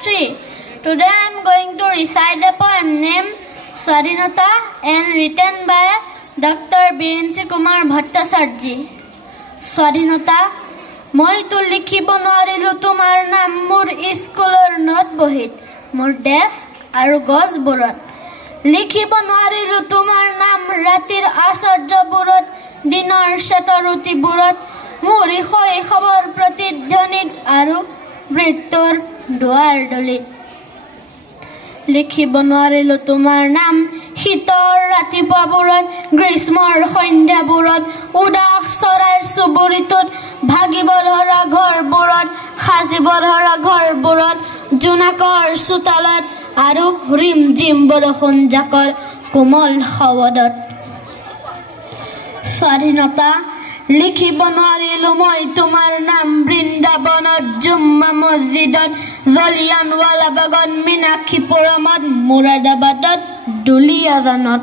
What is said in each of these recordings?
3. Today I am going to recite the poem named Swadhinata and written by Dr. Birensi Kumar Bhattacharya. Swadhinata, মই তো লিখিব নোৱাৰিলো তোমাৰ নাম মোৰ স্কুলৰ নোট বহীত মোৰ ডেস্ক আৰু গছবোৰত লিখিব নোৱাৰিলো তোমাৰ নাম ৰাতিৰ আশ্চৰ্যবোৰত দিনৰ চেতৰুতিবোৰত মোৰ শৈশৱৰ প্ৰতিধ্বনিত আৰু মৃত্যুৰ দুৱাৰ দলিত লিখিব নোৱাৰিলো তোমাৰ নাম শীতৰ ৰাতিপুৱাবোৰত গ্ৰীষ্মৰ সন্ধ্যাবোৰত উদাস চৰাইৰ চুবুৰিটোত ভাগিব ধৰা ঘৰবোৰত সাজিব ধৰা ঘৰবোৰত জোনাকৰ চোতালত আৰু ৰিম জিম বৰষুণ জাকৰ কোমল শৱদত স্বাধীনতা লিখিব নোৱাৰিলো মই তোমাৰ নাম বৃন্দাবনত জুম্মা মছজিদত জলিয়ানৱালাবাগত মীনাক্ষীপুৰমত মুৰাদাবাদত দুলিয়াজানত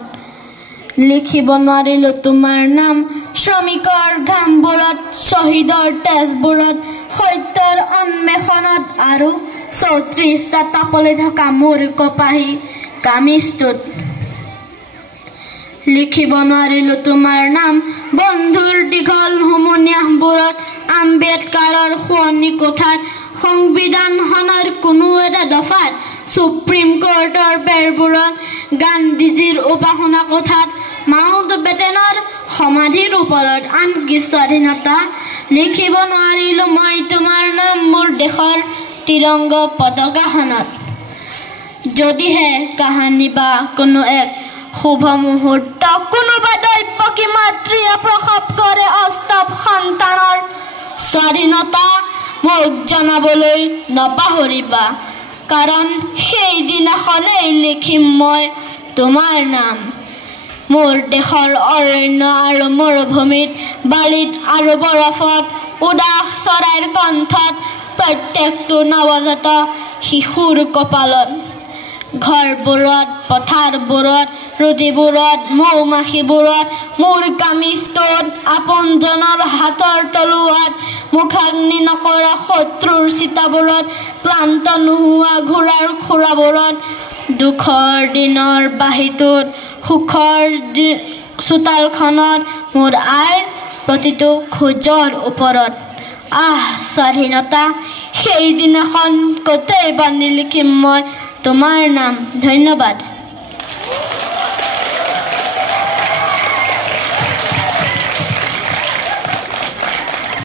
লিখিব নোৱাৰিলো তোমাৰ নাম শ্ৰমিকৰ ঘামবোৰত শ্বহীদৰ তেজবোৰত সত্যৰ অন্বেষণত আৰু 34টা তাপলি থকা মোৰ কপাহী কামিজটোত লিখিব নোৱাৰিলো তোমাৰ নাম বন্ধুৰ দীঘল হুমুনিয়াহবোৰত আম্বেদকাৰৰ শুৱনি কোঠাত সংবিধানখনৰ কোনো এটা দফাত সুপ্ৰিম কোৰ্টৰ বেৰবোৰত গান্ধীজীৰ উপাসনা কোঠাত মাউণ্ট বেটেনৰ সমাধিৰ ওপৰত আনকি স্বাধীনতা লিখিব নোৱাৰিলো মই তোমাৰ নাম মোৰ দেশৰ তিৰংগ পতাকাখনত যদিহে কাহানী বা কোনো এক শুভ মুহূৰ্ত কোনোবা দৈৱকী মাতৃয়ে প্ৰসৱ কৰে অষ্টম সন্তানৰ স্বাধীনতা মোক জনাবলৈ নাপাহৰিবা কাৰণ সেইদিনাখনেই লিখিম মই তোমাৰ নাম মোৰ দেশৰ অৰণ্য আৰু মৰুভূমিত বালিত আৰু বৰফত উদাস চৰাইৰ কণ্ঠত প্ৰত্যেকটো নৱজাত শিশুৰ কপালত ঘৰবোৰত পথাৰবোৰত ৰুটিবোৰত মৌমাখিবোৰত মোৰ কামিজটোত আপোনজনৰ হাতৰ তলুৱাত মুখাগ্নি নকৰা শত্ৰুৰ চিতাবোৰত ক্লান্ত নোহোৱা ঘোঁৰাৰ খুৰাবোৰত দুখৰ দিনৰ বাহিৰটোত সুখৰ চোতালখনত মোৰ আইৰ প্ৰতিটো খোজৰ ওপৰত স্বাধীনতা সেইদিনাখন কতেই বান্ধি লিখিম মই তোমাৰ নাম ধন্যবাদ